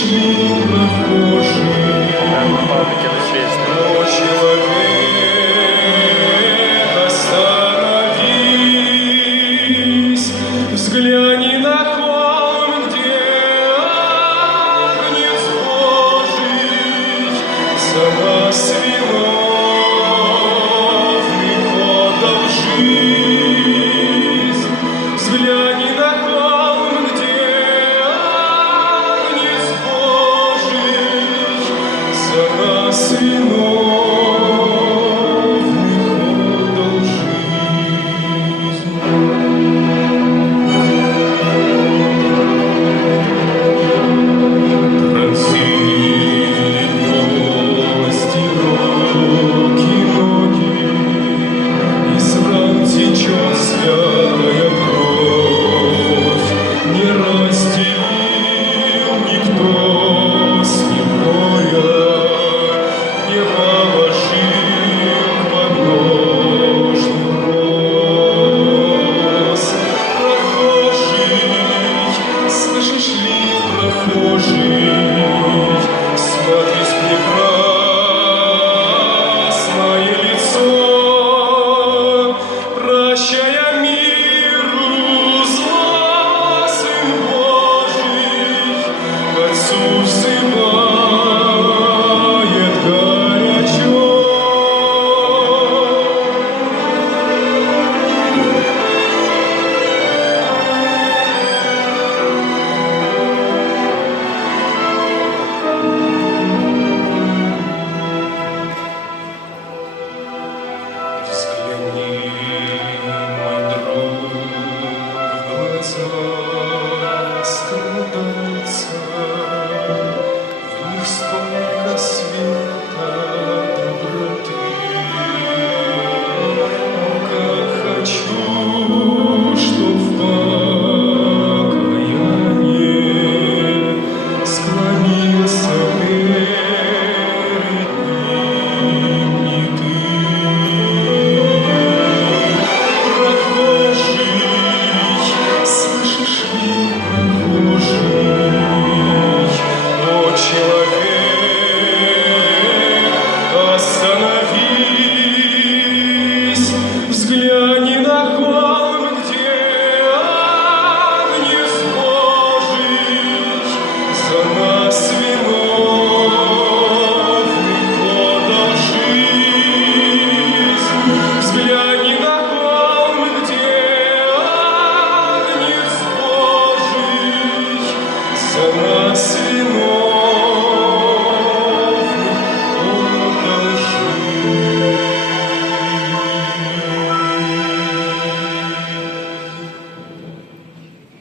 шли прохожие, но человек, остановись, взгляни на холм, где Агнец Божий за нас виновных отдал жизнь. Взгляни на холм, где Агнец Божий за нас виновных отдал жизнь. Пронзит кости, руки, ноги, из ран течет святая кровь. Не разделил никто с ним горя, не положил подножный роз. Прохожий, слышишь ли, прохожий,